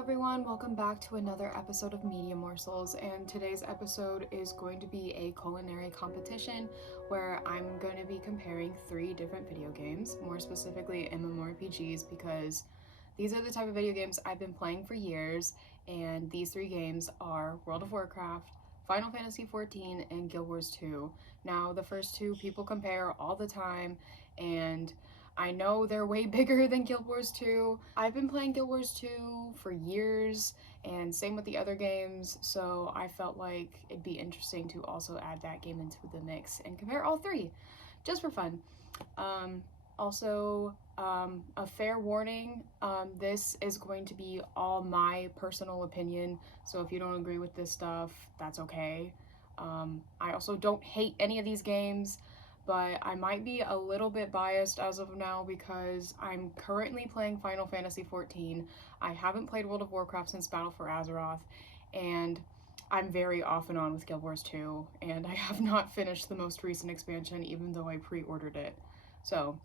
everyone, welcome back to another episode of Media Morsels, and today's episode is going to be a culinary competition where I'm going to be comparing 3 different video games, more specifically MMORPGs, because these are the type of video games I've been playing for years, and these 3 games are World of Warcraft, Final Fantasy XIV, and Guild Wars 2. Now, the first 2 people compare all the time, and I know they're way bigger than Guild Wars 2. I've been playing Guild Wars 2 for years, and same with the other games, so I felt like it'd be interesting to also add that game into the mix and compare all 3, just for fun. A fair warning, this is going to be all my personal opinion, so if you don't agree with this stuff, that's okay. I also don't hate any of these games, but I might be a little bit biased as of now because I'm currently playing Final Fantasy XIV. I haven't played World of Warcraft since Battle for Azeroth, and I'm very off and on with Guild Wars 2, and I have not finished the most recent expansion even though I pre-ordered it. So,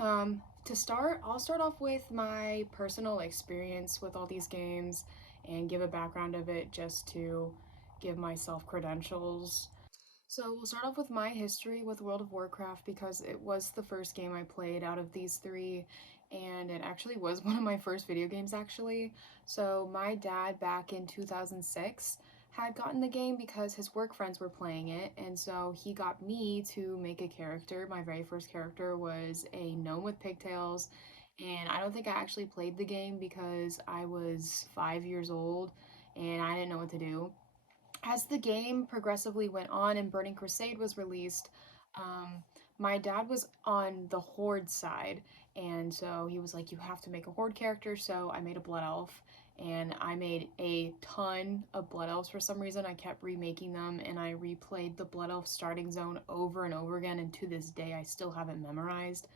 to start, I'll start off with my personal experience with all these games and give a background of it just to give myself credentials. So we'll start off with my history with World of Warcraft because it was the first game I played out of these 3, and it actually was one of my first video games actually. So my dad back in 2006 had gotten the game because his work friends were playing it, and so he got me to make a character. My very first character was a gnome with pigtails, and I don't think I actually played the game because I was 5 years old and I didn't know what to do. As the game progressively went on and Burning Crusade was released, my dad was on the Horde side, and so he was like, you have to make a Horde character, so I made a Blood Elf, and I made a ton of Blood Elves for some reason. I kept remaking them, and I replayed the Blood Elf starting zone over and over again, and to this day I still have it memorized.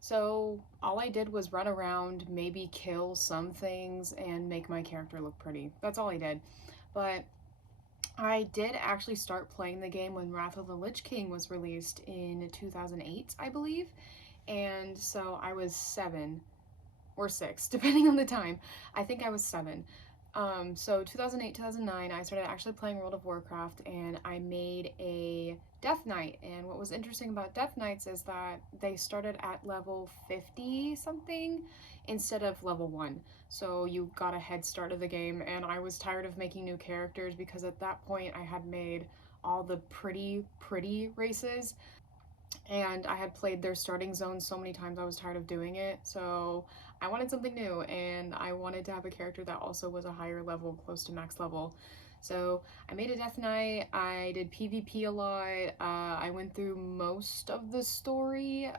So all I did was run around, maybe kill some things, and make my character look pretty. That's all I did. But I did actually start playing the game when Wrath of the Lich King was released in 2008, I believe. And so I was 7 or 6, depending on the time. I think I was 7. So 2008, 2009, I started actually playing World of Warcraft, and I made a Death Knight. And what was interesting about Death Knights is that they started at level 50 something instead of level 1. So you got a head start of the game, and I was tired of making new characters because at that point I had made all the pretty races, and I had played their starting zone so many times I was tired of doing it. So I wanted something new, and I wanted to have a character that also was a higher level, close to max level. So I made a Death Knight, I did PvP a lot, I went through most of the story.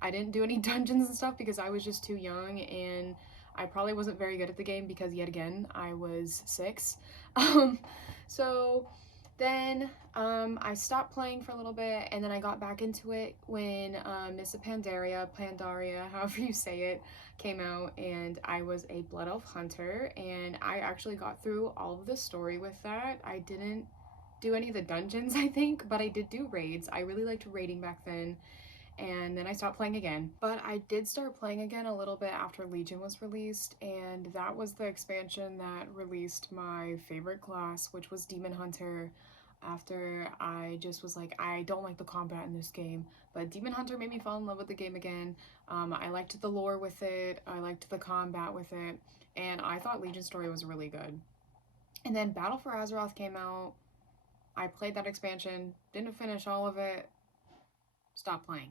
I didn't do any dungeons and stuff because I was just too young, and I probably wasn't very good at the game because, yet again, I was 6. So then I stopped playing for a little bit, and then I got back into it when Miss Pandaria, however you say it, came out, and I was a Blood Elf Hunter, and I actually got through all of the story with that. I didn't do any of the dungeons, I think, but I did do raids. I really liked raiding back then, and then I stopped playing again. But I did start playing again a little bit after Legion was released, and that was the expansion that released my favorite class, which was Demon Hunter. After I just was like, I don't like the combat in this game, but Demon Hunter made me fall in love with the game again. I liked the lore with it, I liked the combat with it, and I thought Legion story was really good. And then Battle for Azeroth came out. I played that expansion, didn't finish all of it, stopped playing.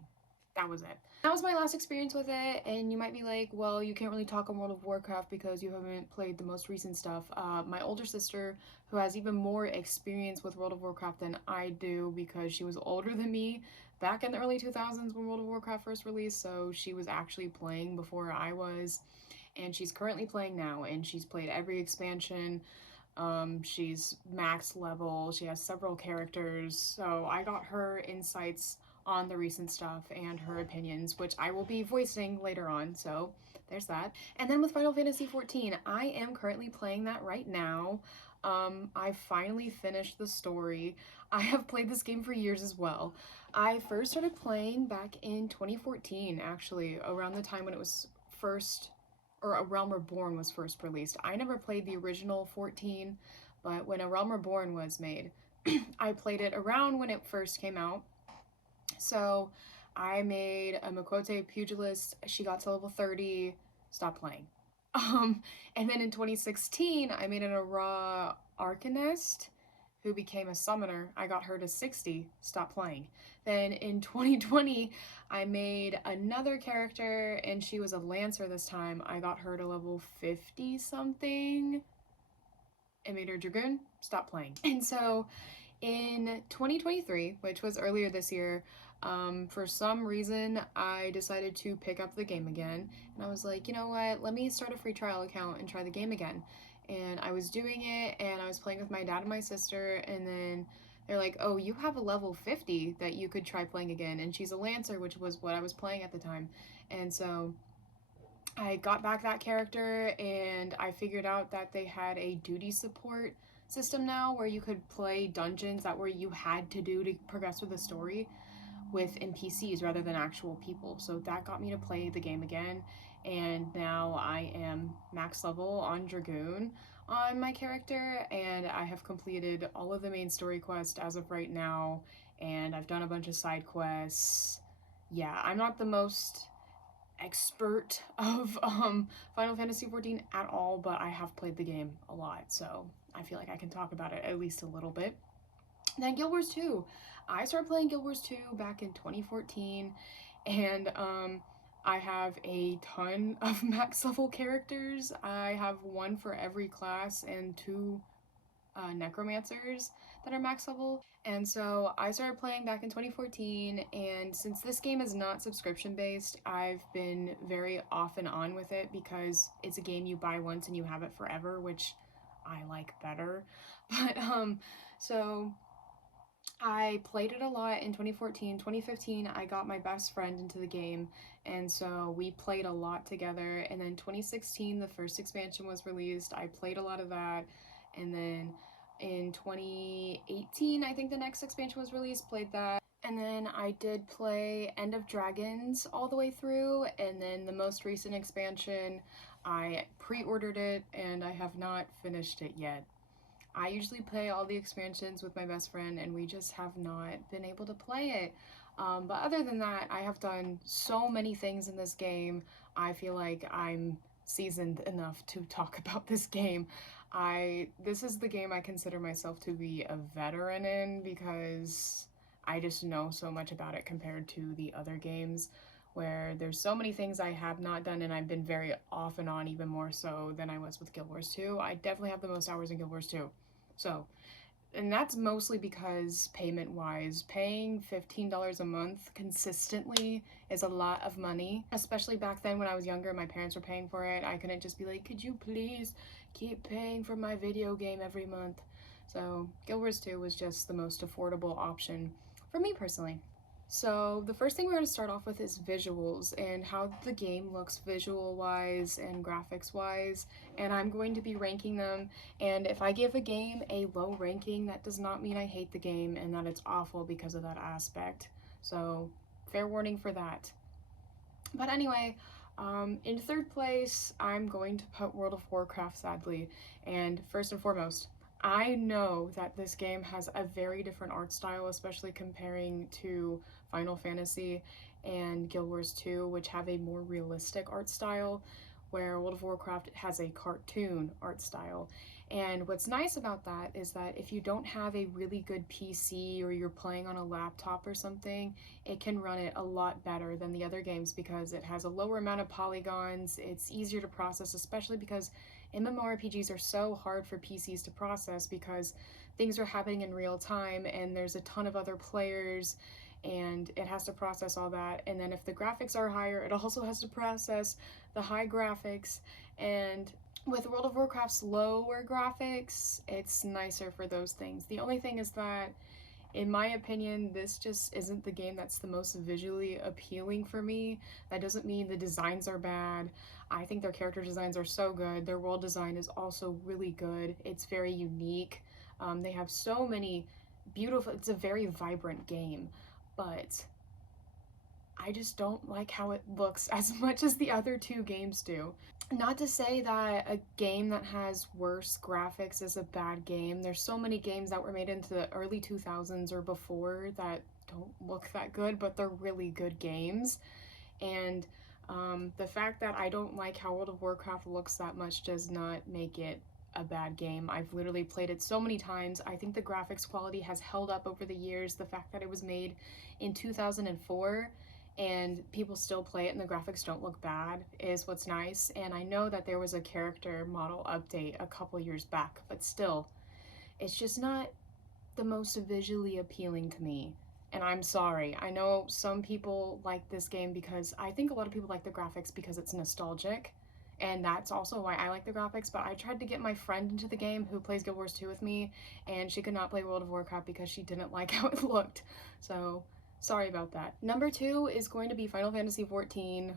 That was it. That was my last experience with it, and you might be like, well, you can't really talk on World of Warcraft because you haven't played the most recent stuff. My older sister, who has even more experience with World of Warcraft than I do because she was older than me back in the early 2000s when World of Warcraft first released, so she was actually playing before I was, and she's currently playing now, and she's played every expansion. She's max level, she has several characters, so I got her insights on the recent stuff and her opinions, which I will be voicing later on, so there's that. And then with Final Fantasy XIV, I am currently playing that right now. I finally finished the story. I have played this game for years as well. I first started playing back in 2014, actually, around the time when it was first or A Realm Reborn was first released. I never played the original 14, but when A Realm Reborn was made, I played it around when it first came out. So I made a Makote Pugilist. She got to level 30, stopped playing. And then in 2016, I made an Ara Arcanist who became a summoner. I got her to 60, stopped playing. Then in 2020, I made another character and she was a Lancer this time. I got her to level 50 something and made her Dragoon, stopped playing. And so in 2023, which was earlier this year, for some reason, I decided to pick up the game again. And I was like, you know what? Let me start a free trial account and try the game again. And I was doing it, and I was playing with my dad and my sister, and then they're like, oh, you have a level 50 that you could try playing again. And she's a Lancer, which was what I was playing at the time. And so I got back that character, and I figured out that they had a duty support system now where you could play dungeons that were you had to do to progress with the story with NPCs rather than actual people. So that got me to play the game again, and now I am max level on Dragoon on my character, and I have completed all of the main story quests as of right now, and I've done a bunch of side quests. Yeah, I'm not the most expert of Final Fantasy XIV at all, but I have played the game a lot, so I feel like I can talk about it at least a little bit. Then Guild Wars 2. I started playing Guild Wars 2 back in 2014, and I have a ton of max level characters. I have one for every class and two necromancers that are max level. And so I started playing back in 2014, and since this game is not subscription based, I've been very off and on with it because it's a game you buy once and you have it forever, which I like better. But so I played it a lot in 2014. 2015, I got my best friend into the game, and so we played a lot together. And then 2016, the first expansion was released. I played a lot of that. And then in 2018, I think the next expansion was released, played that. And then I did play End of Dragons all the way through. And then the most recent expansion, I pre-ordered it and I have not finished it yet. I usually play all the expansions with my best friend, and we just have not been able to play it. But other than that, I have done so many things in this game. I feel like I'm seasoned enough to talk about this game. This is the game I consider myself to be a veteran in because I just know so much about it compared to the other games where there's so many things I have not done, and I've been very off and on, even more so than I was with Guild Wars 2. I definitely have the most hours in Guild Wars 2. So, and that's mostly because payment wise, paying $15 a month consistently is a lot of money, especially back then when I was younger. My parents were paying for it. I couldn't just be like, could you please keep paying for my video game every month? So, Guild Wars 2 was just the most affordable option for me personally. So the first thing we're going to start off with is visuals and how the game looks visual wise and graphics wise, and I'm going to be ranking them. And if I give a game a low ranking, that does not mean I hate the game and that it's awful because of that aspect. So fair warning for that. But anyway, in third place, I'm going to put World of Warcraft, sadly. And first and foremost, I know that this game has a very different art style, especially comparing to Final Fantasy and Guild Wars 2, which have a more realistic art style, where World of Warcraft has a cartoon art style. And what's nice about that is that if you don't have a really good PC or you're playing on a laptop or something, it can run it a lot better than the other games because it has a lower amount of polygons, it's easier to process, especially because MMORPGs are so hard for PCs to process because things are happening in real time and there's a ton of other players and it has to process all that. And then if the graphics are higher, it also has to process the high graphics. And with World of Warcraft's lower graphics, it's nicer for those things. The only thing is that, in my opinion, this just isn't the game that's the most visually appealing for me. That doesn't mean the designs are bad. I think their character designs are so good. Their world design is also really good. It's very unique. They have so many beautiful, it's a very vibrant game, but I just don't like how it looks as much as the other two games do. Not to say that a game that has worse graphics is a bad game. There's so many games that were made into the early 2000s or before that don't look that good, but they're really good games. And the fact that I don't like how World of Warcraft looks that much does not make it a bad game. I've literally played it so many times. I think the graphics quality has held up over the years. The fact that it was made in 2004 and people still play it and the graphics don't look bad is what's nice. And I know that there was a character model update a couple years back, but still, it's just not the most visually appealing to me. And I'm sorry. I know some people like this game because I think a lot of people like the graphics because it's nostalgic. And that's also why I like the graphics. But I tried to get my friend into the game who plays Guild Wars 2 with me, and she could not play World of Warcraft because she didn't like how it looked. So, sorry about that. Number 2 is going to be Final Fantasy XIV.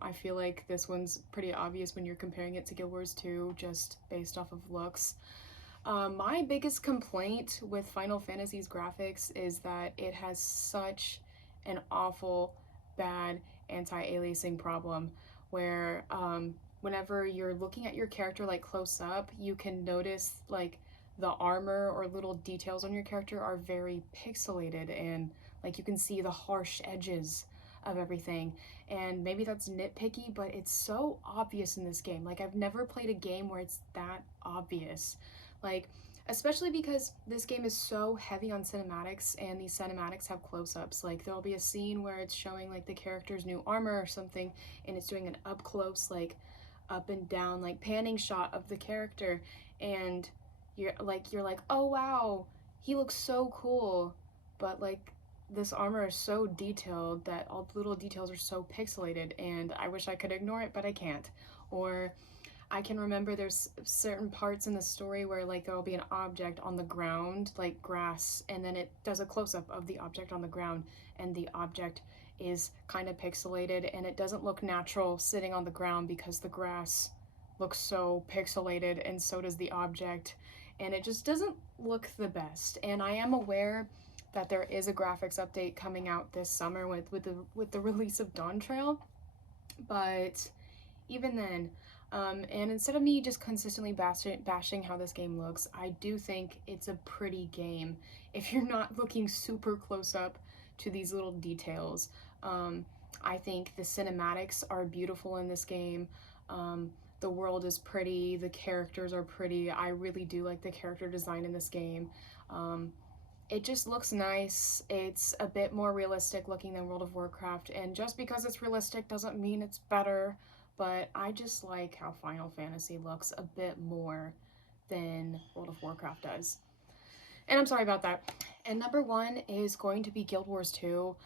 I feel like this one's pretty obvious when you're comparing it to Guild Wars 2 just based off of looks. My biggest complaint with Final Fantasy's graphics is that it has such an awful, bad anti-aliasing problem where whenever you're looking at your character like close up, you can notice like the armor or little details on your character are very pixelated, and like you can see the harsh edges of everything. And maybe that's nitpicky, but it's so obvious in this game. Like, I've never played a game where it's that obvious. Like, especially because this game is so heavy on cinematics, and these cinematics have close-ups. Like, there'll be a scene where it's showing like the character's new armor or something, and it's doing an up close, like up and down, like panning shot of the character, and you're like, oh wow, he looks so cool. But like, this armor is so detailed that all the little details are so pixelated, and I wish I could ignore it, but I can't. Or I can remember there's certain parts in the story where like there'll be an object on the ground, like grass, and then it does a close-up of the object on the ground, and the object is kind of pixelated, and it doesn't look natural sitting on the ground because the grass looks so pixelated, and so does the object, and it just doesn't look the best. And I am aware that there is a graphics update coming out this summer with the release of Dawn Trail, but even then, and instead of me just consistently bashing how this game looks, I do think it's a pretty game if you're not looking super close up to these little details. I think the cinematics are beautiful in this game. The world is pretty, the characters are pretty. I really do like the character design in this game. It just looks nice. It's a bit more realistic looking than World of Warcraft, and just because it's realistic doesn't mean it's better, but I just like how Final Fantasy looks a bit more than World of Warcraft does. And I'm sorry about that. And number 1 is going to be Guild Wars 2.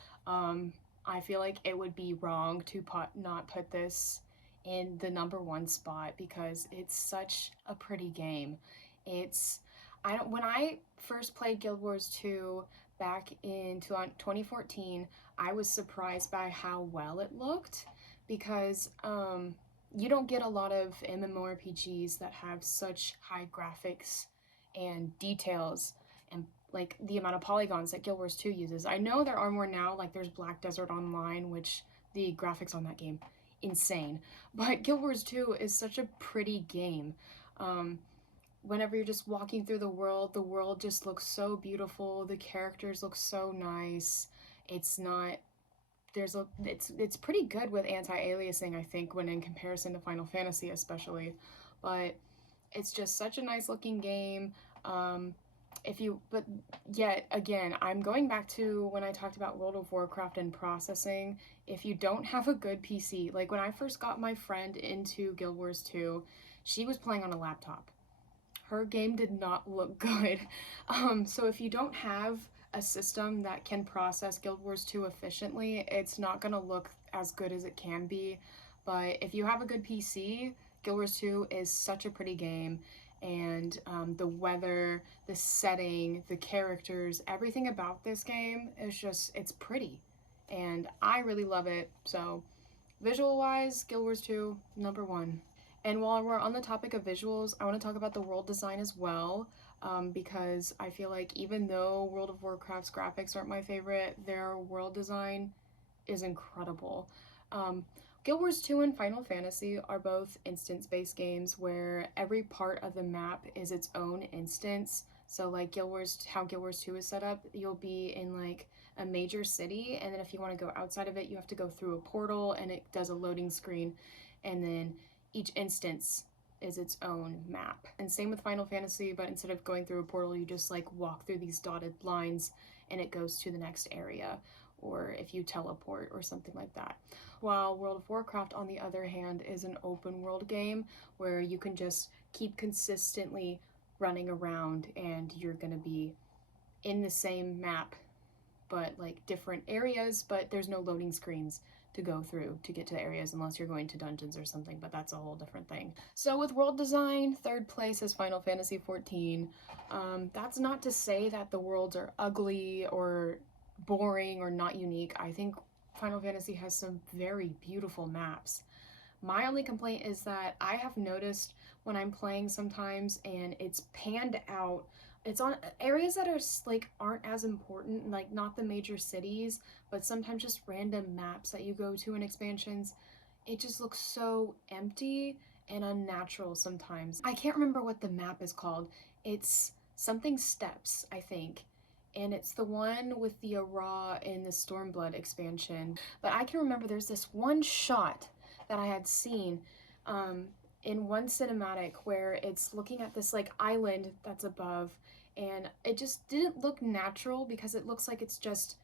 I feel like it would be wrong to not put this in the number 1 spot because it's such a pretty game. It's when I first played Guild Wars 2 back in 2014, I was surprised by how well it looked because you don't get a lot of MMORPGs that have such high graphics and details and like the amount of polygons that Guild Wars 2 uses. I know there are more now, like there's Black Desert Online, which the graphics on that game, insane. But Guild Wars 2 is such a pretty game. Whenever you're just walking through the world just looks so beautiful. The characters look so nice. It's not it's pretty good with anti-aliasing, I think, when in comparison to Final Fantasy especially. But it's just such a nice looking game. But yet again, I'm going back to when I talked about World of Warcraft and processing. If you don't have a good PC, like when I first got my friend into Guild Wars 2, she was playing on a laptop. Her game did not look good. So if you don't have a system that can process Guild Wars 2 efficiently, it's not going to look as good as it can be. But if you have a good PC, Guild Wars 2 is such a pretty game, and the weather, the setting, the characters, everything about this game is just, it's pretty. And I really love it. So visual-wise, Guild Wars 2, number 1. And while we're on the topic of visuals, I want to talk about the world design as well, because I feel like even though World of Warcraft's graphics aren't my favorite, their world design is incredible. Um, Guild Wars 2 and Final Fantasy are both instance-based games where every part of the map is its own instance. So like how Guild Wars 2 is set up, you'll be in like a major city, and then if you want to go outside of it, you have to go through a portal and it does a loading screen, and then each instance is its own map. And same with Final Fantasy, but instead of going through a portal, you just like walk through these dotted lines and it goes to the next area, or if you teleport or something like that. While World of Warcraft, on the other hand, is an open world game where you can just keep consistently running around and you're gonna be in the same map but like different areas, but there's no loading screens to go through to get to areas unless you're going to dungeons or something, but that's a whole different thing. So with world design, third place is Final Fantasy XIV. That's not to say that the worlds are ugly or boring or not unique. I think Final Fantasy has some very beautiful maps. My only complaint is that I have noticed when I'm playing sometimes and it's panned out, it's on areas that are like aren't as important, like not the major cities, but sometimes just random maps that you go to in expansions. It just looks so empty and unnatural sometimes. I can't remember what the map is called. It's something steps, I think. And it's the one with the Ara in the Stormblood expansion. But I can remember there's this one shot that I had seen in one cinematic where it's looking at this like island that's above, and it just didn't look natural because it looks like it's just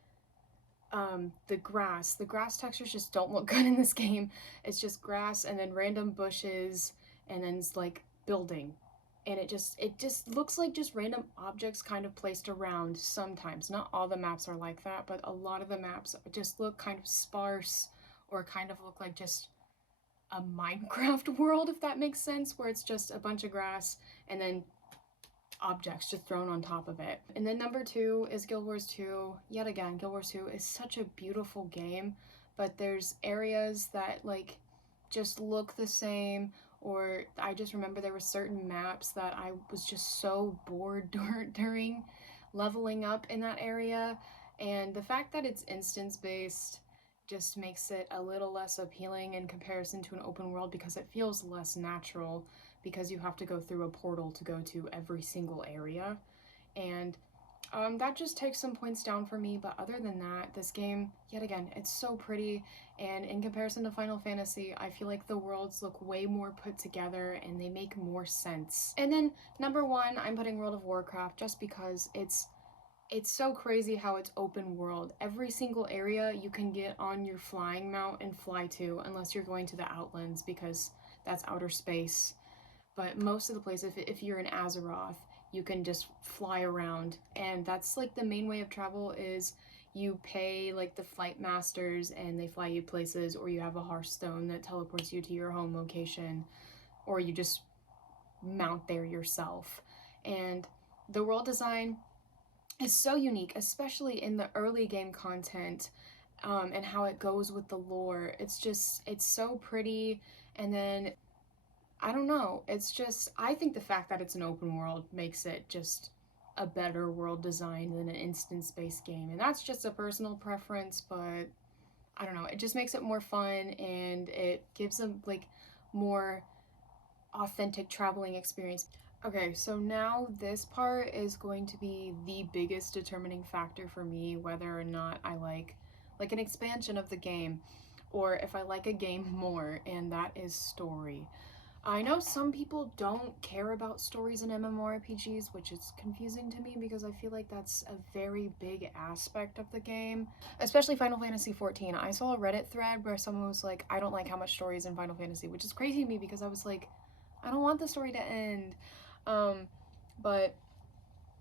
the grass. The grass textures just don't look good in this game. It's just grass and then random bushes and then it's like building. And it just looks like just random objects kind of placed around sometimes. Not all the maps are like that, but a lot of the maps just look kind of sparse or kind of look like just a Minecraft world, if that makes sense, where it's just a bunch of grass and then objects just thrown on top of it. And then number 2 is Guild Wars 2. Yet again, Guild Wars 2 is such a beautiful game, but there's areas that like just look the same, or I just remember there were certain maps that I was just so bored during leveling up in that area, and the fact that it's instance based just makes it a little less appealing in comparison to an open world because it feels less natural because you have to go through a portal to go to every single area. And that just takes some points down for me, but other than that, this game, yet again, it's so pretty, and in comparison to Final Fantasy, I feel like the worlds look way more put together and they make more sense. And then number 1, I'm putting World of Warcraft just because it's so crazy how it's open world. Every single area you can get on your flying mount and fly to, unless you're going to the Outlands because that's outer space. But most of the places, if you're in Azeroth, you can just fly around, and that's like the main way of travel is you pay like the flight masters and they fly you places, or you have a Hearthstone that teleports you to your home location, or you just mount there yourself. And the world design is so unique, especially in the early game content, and how it goes with the lore. It's so pretty, and then I don't know. It's just, I think the fact that it's an open world makes it just a better world design than an instance-based game. And that's just a personal preference, but I don't know. It just makes it more fun and it gives a like more authentic traveling experience. Okay, so now this part is going to be the biggest determining factor for me whether or not I like an expansion of the game or if I like a game more, and that is story. I know some people don't care about stories in MMORPGs, which is confusing to me because I feel like that's a very big aspect of the game. Especially Final Fantasy XIV. I saw a Reddit thread where someone was like, I don't like how much story is in Final Fantasy, which is crazy to me because I was like, I don't want the story to end. But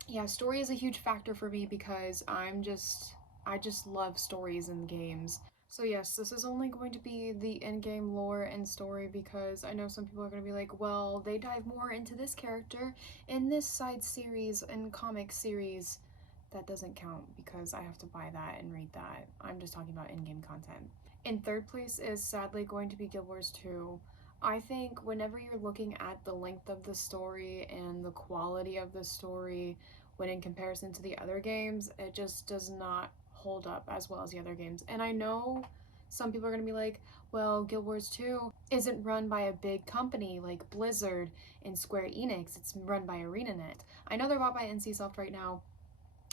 yeah, story is a huge factor for me because I just love stories in games. So yes, this is only going to be the in-game lore and story because I know some people are going to be like, well, they dive more into this character in this side series and comic series. That doesn't count because I have to buy that and read that. I'm just talking about in-game content. In third place is sadly going to be Guild Wars 2. I think whenever you're looking at the length of the story and the quality of the story, when in comparison to the other games, it just does not hold up as well as the other games. And I know some people are going to be like, well, Guild Wars 2 isn't run by a big company like Blizzard and Square Enix. It's run by ArenaNet. I know they're bought by NCSoft right now,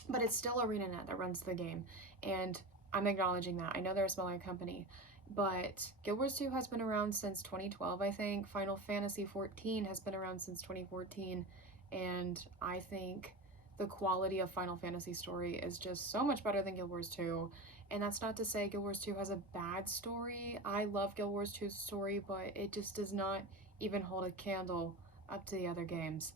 but it's still ArenaNet that runs the game. And I'm acknowledging that. I know they're a smaller company. But Guild Wars 2 has been around since 2012, I think. Final Fantasy XIV has been around since 2014. And I think the quality of Final Fantasy story is just so much better than Guild Wars 2. And that's not to say Guild Wars 2 has a bad story. I love Guild Wars 2's story, but it just does not even hold a candle up to the other games.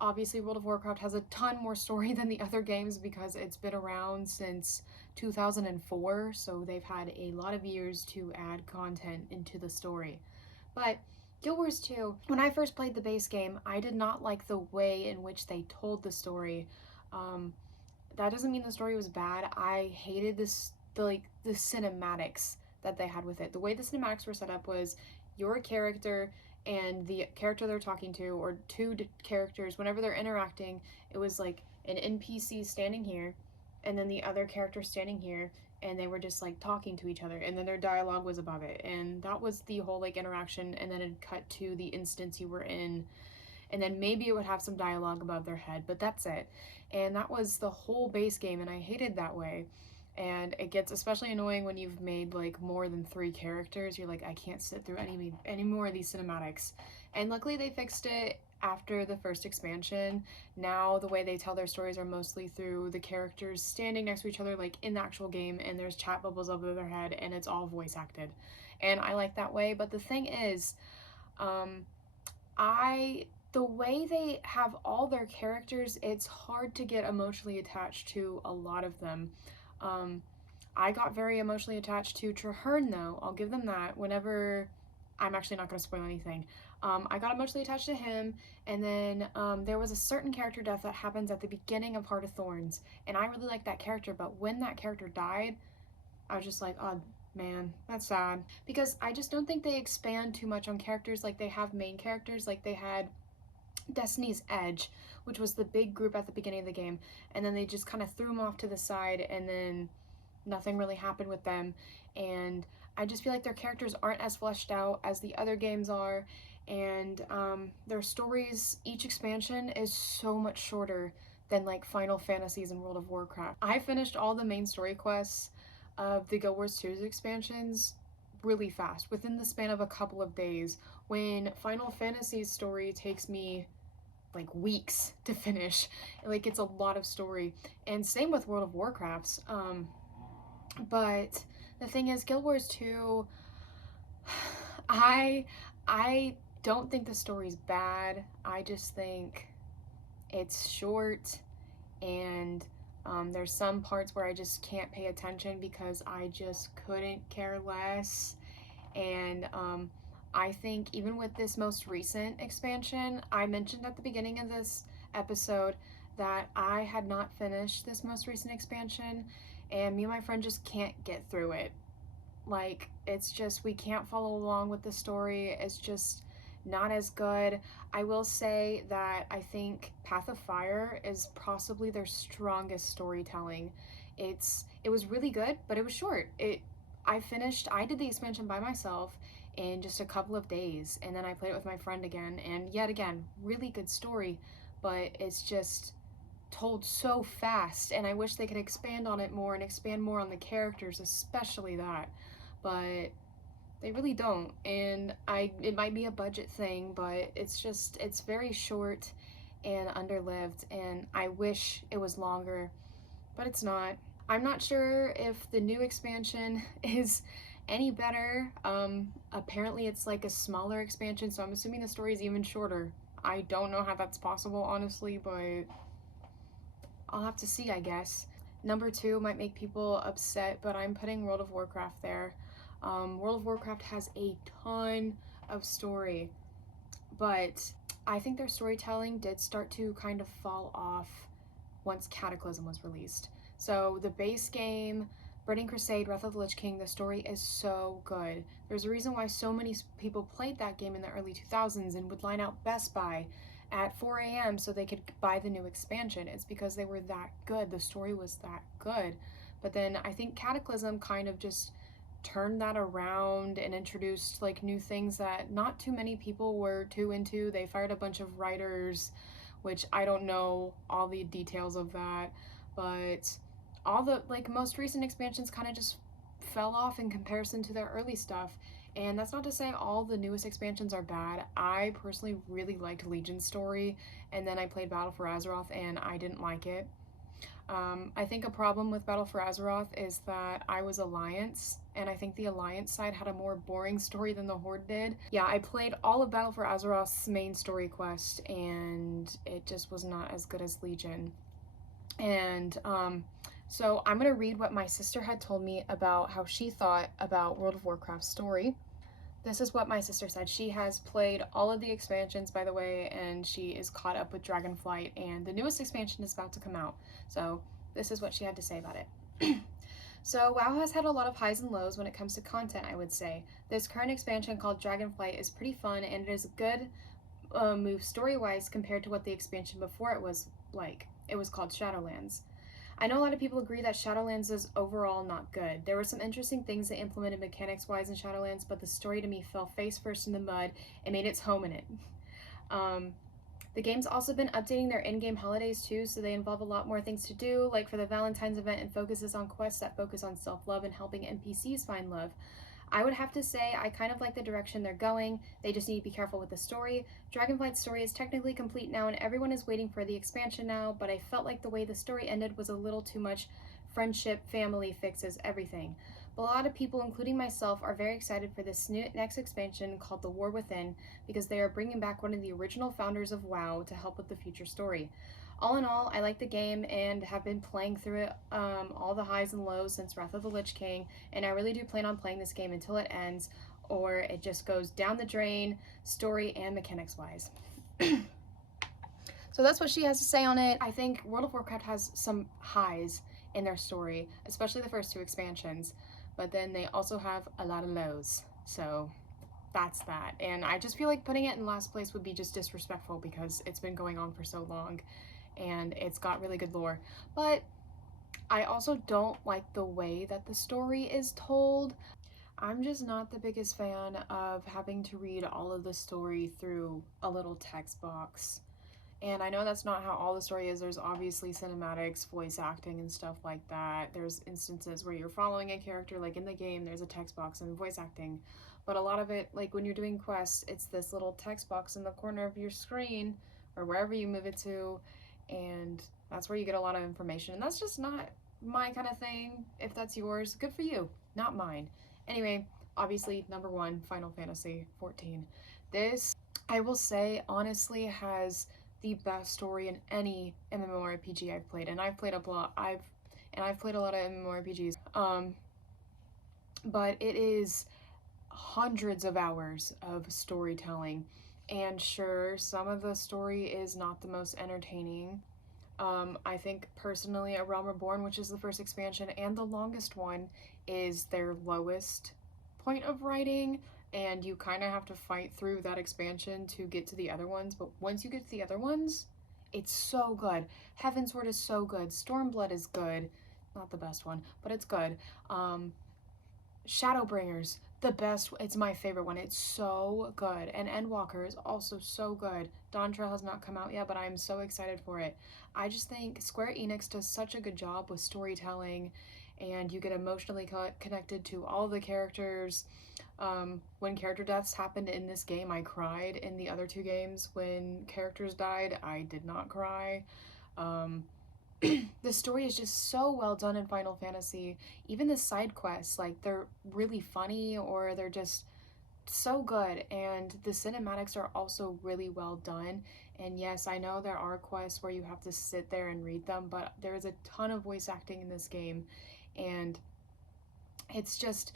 Obviously, World of Warcraft has a ton more story than the other games because it's been around since 2004, so they've had a lot of years to add content into the story. But Guild Wars 2, when I first played the base game, I did not like the way in which they told the story. That doesn't mean the story was bad. I hated the cinematics that they had with it. The way the cinematics were set up was your character and the character they're talking to, or two characters, whenever they're interacting, it was like an NPC standing here, and then the other character standing here, and they were just like talking to each other, and then their dialogue was above it, and that was the whole like interaction, and then it'd cut to the instance you were in, and then maybe it would have some dialogue above their head, but that's it. And that was the whole base game, and I hated that way. And it gets especially annoying when you've made like more than 3 characters. You're like, I can't sit through any more of these cinematics. And luckily they fixed it after the first expansion. Now the way they tell their stories are mostly through the characters standing next to each other like in the actual game, and there's chat bubbles over their head, and it's all voice acted. And I like that way, but the thing is, the way they have all their characters, it's hard to get emotionally attached to a lot of them. I got very emotionally attached to Traherne, though. I'll give them that. Whenever, I'm actually not going to spoil anything. I got emotionally attached to him, and then there was a certain character death that happens at the beginning of Heart of Thorns, and I really liked that character, but when that character died, I was just like, oh man, that's sad. Because I just don't think they expand too much on characters like they have main characters, like they had Destiny's Edge, which was the big group at the beginning of the game, and then they just kind of threw them off to the side, and then nothing really happened with them. And I just feel like their characters aren't as fleshed out as the other games are, and their stories, each expansion is so much shorter than like Final Fantasies and World of Warcraft. I finished all the main story quests of the Guild Wars 2's expansions really fast, within the span of a couple of days, when Final Fantasy's story takes me like weeks to finish. Like, it's a lot of story. And same with World of Warcraft's. But the thing is, Guild Wars 2, I don't think the story's bad. I just think it's short, and there's some parts where I just can't pay attention because I just couldn't care less. And I think even with this most recent expansion, I mentioned at the beginning of this episode that I had not finished this most recent expansion, and me and my friend just can't get through it. Like, it's just, we can't follow along with the story. It's just not as good. I will say that I think Path of Fire is possibly their strongest storytelling. It was really good, but it was short. I did the expansion by myself in just a couple of days, and then I played it with my friend again, and yet again, really good story, but it's just told so fast, and I wish they could expand on it more and expand more on the characters, especially that, but they really don't. And it might be a budget thing, but it's very short and underlived, and I wish it was longer, but it's not. I'm not sure if the new expansion is any better. Apparently it's like a smaller expansion, so I'm assuming the story is even shorter. I don't know how that's possible, honestly, but I'll have to see, I guess. Number 2 might make people upset, but I'm putting World of Warcraft there. World of Warcraft has a ton of story, but I think their storytelling did start to kind of fall off once Cataclysm was released. So the base game, Burning Crusade, Wrath of the Lich King, the story is so good. There's a reason why so many people played that game in the early 2000s and would line out Best Buy at 4 a.m. so they could buy the new expansion. It's because they were that good. The story was that good. But then I think Cataclysm kind of just turned that around and introduced like new things that not too many people were too into. They fired a bunch of writers, which I don't know all the details of that, but all the like most recent expansions kind of just fell off in comparison to their early stuff. And that's not to say all the newest expansions are bad. I personally really liked Legion's story, and then I played Battle for Azeroth and I didn't like it. I think a problem with Battle for Azeroth is that I was Alliance, and I think the Alliance side had a more boring story than the Horde did. Yeah, I played all of Battle for Azeroth's main story quest, and it just was not as good as Legion. And so I'm going to read what my sister had told me about how she thought about World of Warcraft's story. This is what my sister said. She has played all of the expansions, by the way, and she is caught up with Dragonflight, and the newest expansion is about to come out. So this is what she had to say about it. So WoW has had a lot of highs and lows when it comes to content, I would say. This current expansion called Dragonflight is pretty fun, and it is a good move story-wise compared to what the expansion before it was like. It was called Shadowlands. I know a lot of people agree that Shadowlands is overall not good. There were some interesting things they implemented mechanics-wise in Shadowlands, but the story to me fell face first in the mud and made its home in it. The game's also been updating their in-game holidays too, so they involve a lot more things to do, like for the Valentine's event, and focuses on quests that focus on self-love and helping NPCs find love. I would have to say I kind of like the direction they're going. They just need to be careful with the story. Dragonflight's story is technically complete now, and everyone is waiting for the expansion now, but I felt like the way the story ended was a little too much friendship, family fixes everything. But a lot of people, including myself, are very excited for this next expansion called The War Within, because they are bringing back one of the original founders of WoW to help with the future story. All in all, I like the game and have been playing through it, all the highs and lows since Wrath of the Lich King, and I really do plan on playing this game until it ends, or it just goes down the drain, story and mechanics wise. So that's what she has to say on it. I think World of Warcraft has some highs in their story, especially the first two expansions, but then they also have a lot of lows. So that's that. And I just feel like putting it in last place would be just disrespectful because it's been going on for so long and it's got really good lore. But I also don't like the way that the story is told. I'm just not the biggest fan of having to read all of the story through a little text box. And I know that's not how all the story is. There's obviously cinematics, voice acting, and stuff like that. There's instances where you're following a character, like in the game, there's a text box and voice acting. But a lot of it, like when you're doing quests, it's this little text box in the corner of your screen or wherever you move it to, and that's where you get a lot of information. And that's just not my kind of thing. If that's yours, good for you, not mine. Anyway, obviously, number one, Final Fantasy XIV. This, I will say, honestly, has the best story in any MMORPG I've played, and I've played a lot. I've played a lot of MMORPGs. But it is hundreds of hours of storytelling, and sure, some of the story is not the most entertaining. I think personally, A Realm Reborn, which is the first expansion and the longest one, is their lowest point of writing, and you kind of have to fight through that expansion to get to the other ones. But once you get to the other ones, it's so good. Heavensward is so good. Stormblood is good. Not the best one, but it's good. Shadowbringers, the best. It's my favorite one. It's so good. And Endwalker is also so good. Dawn Trail has not come out yet, but I'm so excited for it. I just think Square Enix does such a good job with storytelling, and you get emotionally connected to all the characters. When character deaths happened in this game, I cried. In the other two games, when characters died, I did not cry. The story is just so well done in Final Fantasy. Even the side quests, like, they're really funny or they're just so good, and the cinematics are also really well done. And yes, I know there are quests where you have to sit there and read them, but there is a ton of voice acting in this game, and it's just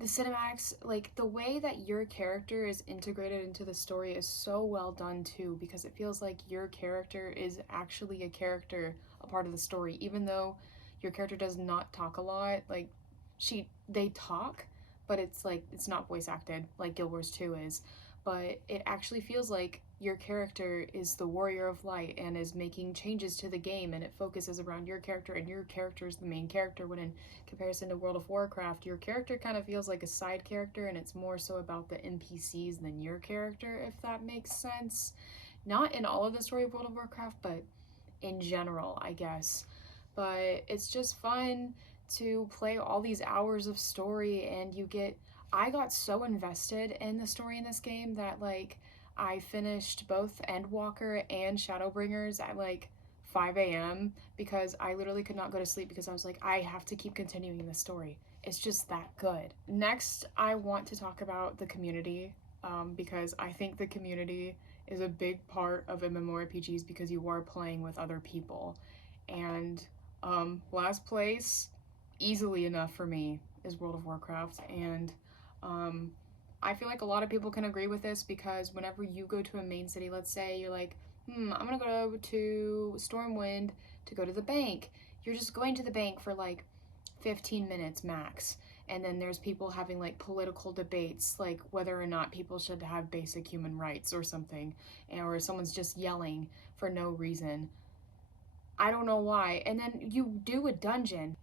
the cinematics, like the way that your character is integrated into the story is so well done too, because it feels like your character is actually a character, a part of the story, even though your character does not talk a lot. Like, they talk, but it's like it's not voice acted like Guild Wars 2 is, but it actually feels like your character is the warrior of light and is making changes to the game, and it focuses around your character, and your character is the main character, when in comparison to World of Warcraft, your character kind of feels like a side character, and it's more so about the NPCs than your character, if that makes sense. Not in all of the story of World of Warcraft, but in general, I guess. But it's just fun to play all these hours of story, and I got so invested in the story in this game that like I finished both Endwalker and Shadowbringers at like 5 a.m. because I literally could not go to sleep because I was like, I have to keep continuing the story. It's just that good. Next, I want to talk about the community, because I think the community is a big part of MMORPGs because you are playing with other people. And last place, easily enough for me, is World of Warcraft. And um, I feel like a lot of people can agree with this because whenever you go to a main city, let's say you're like, I'm gonna go to Stormwind to go to the bank. You're just going to the bank for like 15 minutes max. And then there's people having like political debates, like whether or not people should have basic human rights or something, or someone's just yelling for no reason. I don't know why. And then you do a dungeon.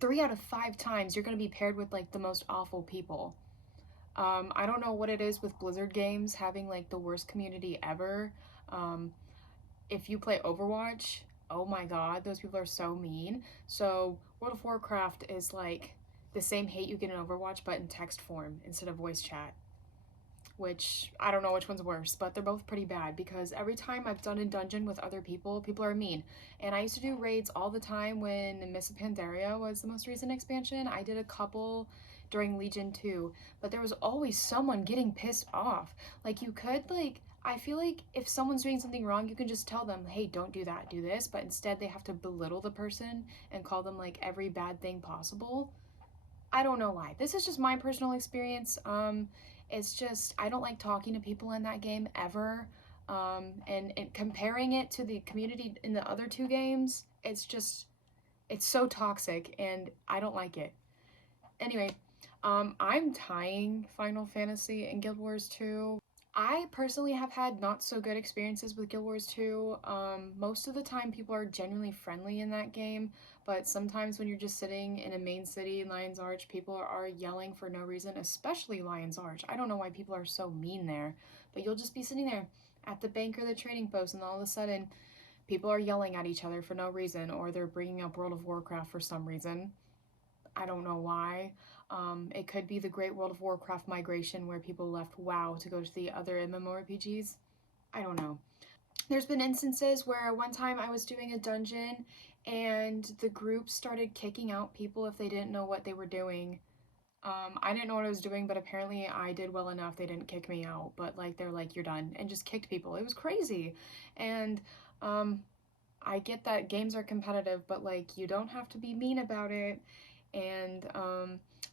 3 out of 5 times you're going to be paired with like the most awful people. I don't know what it is with Blizzard games having like the worst community ever. Um, if you play Overwatch, oh my god, those people are so mean. So World of Warcraft is like the same hate you get in Overwatch, but in text form instead of voice chat. Which I don't know which one's worse, but they're both pretty bad because every time I've done a dungeon with other people, people are mean. And I used to do raids all the time when Miss Pandaria was the most recent expansion. I did a couple during Legion 2, but there was always someone getting pissed off. Like you could like I feel like if someone's doing something wrong, you can just tell them, "Hey, don't do that, do this." But instead, they have to belittle the person and call them like every bad thing possible. I don't know why. This is just my personal experience. It's just I don't like talking to people in that game ever. And comparing it to the community in the other two games, it's so toxic and I don't like it. Anyway, I'm tying Final Fantasy and Guild Wars 2. I personally have had not so good experiences with Guild Wars 2. Most of the time, people are genuinely friendly in that game, but sometimes when you're just sitting in a main city, Lion's Arch, people are yelling for no reason, especially Lion's Arch. I don't know why people are so mean there, but you'll just be sitting there at the bank or the trading post, and all of a sudden, people are yelling at each other for no reason, or they're bringing up World of Warcraft for some reason. I don't know why. It could be the Great World of Warcraft migration where people left WoW to go to the other MMORPGs. I don't know. There's been instances where one time I was doing a dungeon and the group started kicking out people if they didn't know what they were doing. I didn't know what I was doing, but apparently I did well enough. They didn't kick me out, but like they're like, you're done, and just kicked people. It was crazy. And um, I get that games are competitive, but like you don't have to be mean about it. And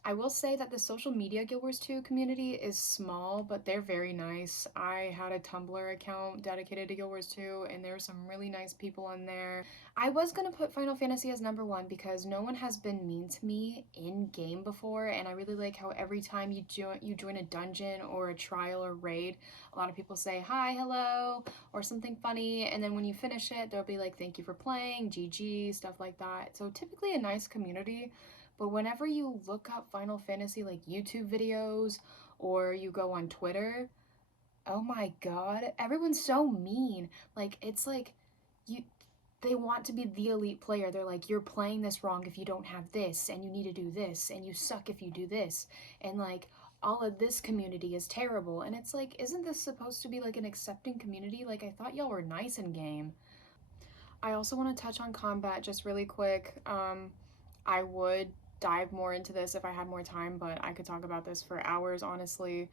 I will say that the social media Guild Wars 2 community is small, but they're very nice. I had a Tumblr account dedicated to Guild Wars 2, and there were some really nice people on there. I was gonna put Final Fantasy as number one because no one has been mean to me in game before, and I really like how every time you join a dungeon or a trial or raid, a lot of people say hi, hello, or something funny, and then when you finish it, they'll be like, thank you for playing, GG, stuff like that. So typically a nice community. But whenever you look up Final Fantasy like YouTube videos or you go on Twitter, oh my god, everyone's so mean. Like it's like you they want to be the elite player. They're like, you're playing this wrong if you don't have this, and you need to do this, and you suck if you do this. And like all of this community is terrible. And it's like, isn't this supposed to be like an accepting community? Like I thought y'all were nice in game. I also want to touch on combat just really quick. I would dive more into this if I had more time, but I could talk about this for hours, honestly.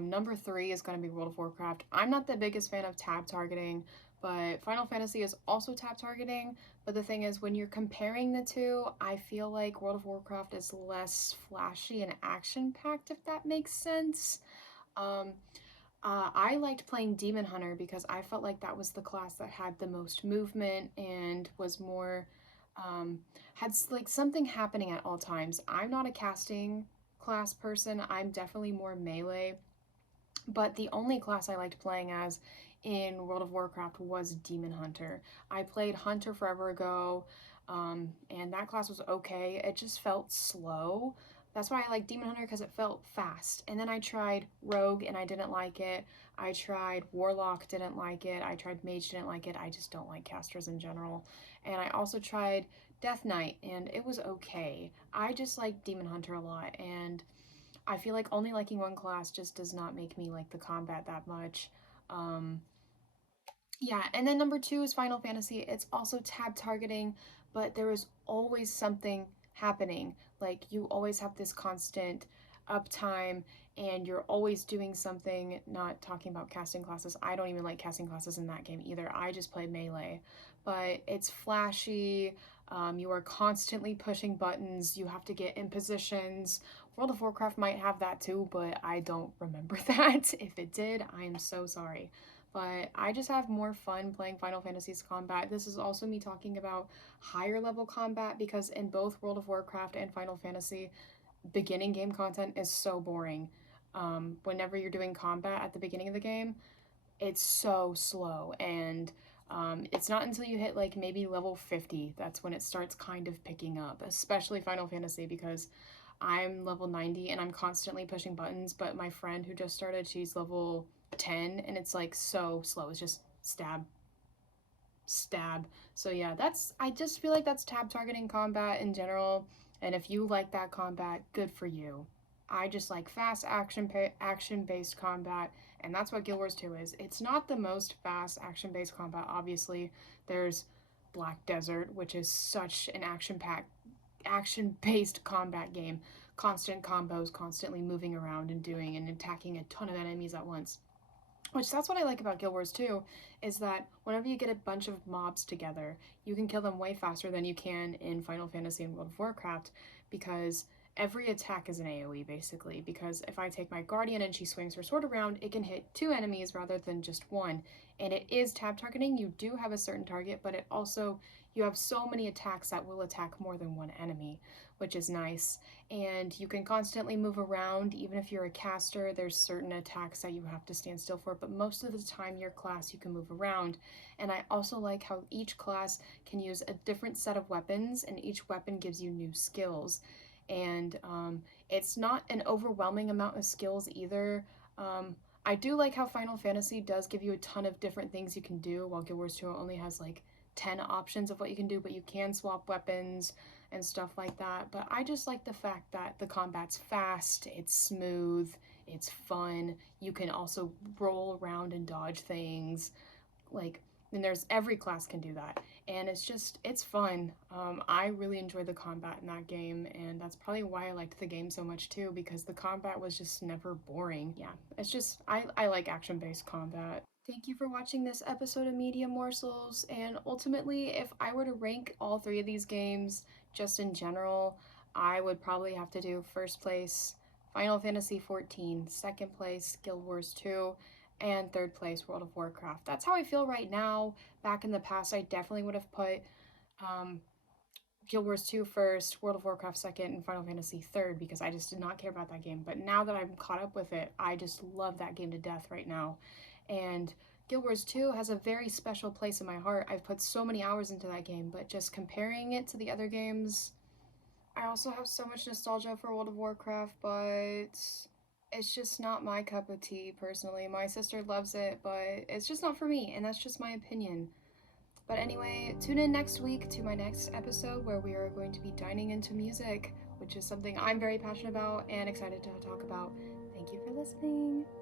Number three is going to be World of Warcraft. I'm not the biggest fan of tab targeting, but Final Fantasy is also tab targeting. But the thing is, when you're comparing the two, I feel like World of Warcraft is less flashy and action packed, if that makes sense. Um, I liked playing Demon Hunter because I felt like that was the class that had the most movement and was more, had like something happening at all times. I'm not a casting class person, I'm definitely more melee, but the only class I liked playing as in World of Warcraft was Demon Hunter. I played Hunter forever ago, and that class was okay. It just felt slow. That's why I like Demon Hunter, because it felt fast. And then I tried Rogue and I didn't like it. I tried Warlock, didn't like it. I tried Mage, didn't like it. I just don't like casters in general. And I also tried Death Knight and it was okay. I just like Demon Hunter a lot, and I feel like only liking one class just does not make me like the combat that much. Um, yeah, and then number two is Final Fantasy. It's also tab targeting, but there is always something happening. Like, you always have this constant uptime, and you're always doing something. Not talking about casting classes. I don't even like casting classes in that game either. I just play melee. But it's flashy. You are constantly pushing buttons. You have to get in positions. World of Warcraft might have that too, but I don't remember that. If it did, I am so sorry. But I just have more fun playing Final Fantasy's combat. This is also me talking about higher level combat, because in both World of Warcraft and Final Fantasy, beginning game content is so boring. Whenever you're doing combat at the beginning of the game, it's so slow, and it's not until you hit like maybe level 50 that's when it starts kind of picking up, especially Final Fantasy, because I'm level 90 and I'm constantly pushing buttons, but my friend who just started, she's level 10 and it's like so slow. It's just stab, stab. So yeah, I just feel like that's tab targeting combat in general. And if you like that combat, good for you. I just like fast action based combat, and that's what Guild Wars 2 is. It's not the most fast action based combat, obviously. There's Black Desert, which is such an action based combat game. Constant combos, constantly moving around and doing and attacking a ton of enemies at once. Which, that's what I like about Guild Wars 2, is that whenever you get a bunch of mobs together, you can kill them way faster than you can in Final Fantasy and World of Warcraft, because every attack is an AoE basically. Because if I take my Guardian and she swings her sword around, it can hit two enemies rather than just one. And it is tab targeting. You do have a certain target, but it also, you have so many attacks that will attack more than one enemy, which is nice. And you can constantly move around. Even if you're a caster, there's certain attacks that you have to stand still for, but most of the time your class you can move around. And I also like how each class can use a different set of weapons, and each weapon gives you new skills. And it's not an overwhelming amount of skills either. I do like how Final Fantasy does give you a ton of different things you can do, while Guild Wars 2 only has like 10 options of what you can do, but you can swap weapons and stuff like that. But I just like the fact that the combat's fast, it's smooth, it's fun. You can also roll around and dodge things. Like, and there's every class can do that, and it's fun. I really enjoyed the combat in that game, and that's probably why I liked the game so much too, because the combat was just never boring. Yeah, it's just, I like action-based combat. Thank you for watching this episode of Media Morsels, and ultimately, if I were to rank all three of these games just in general, I would probably have to do first place Final Fantasy XIV, second place Guild Wars 2, and third place World of Warcraft. That's how I feel right now. Back in the past, I definitely would have put um, Guild Wars 2 first, World of Warcraft second, and Final Fantasy third, because I just did not care about that game. But now that I'm caught up with it, I just love that game to death right now. And Guild Wars 2 has a very special place in my heart. I've put so many hours into that game, but just comparing it to the other games, I also have so much nostalgia for World of Warcraft, but it's just not my cup of tea personally. My sister loves it, but it's just not for me, and that's just my opinion. But anyway, tune in next week to my next episode, where we are going to be dining into music, which is something I'm very passionate about and excited to talk about. Thank you for listening.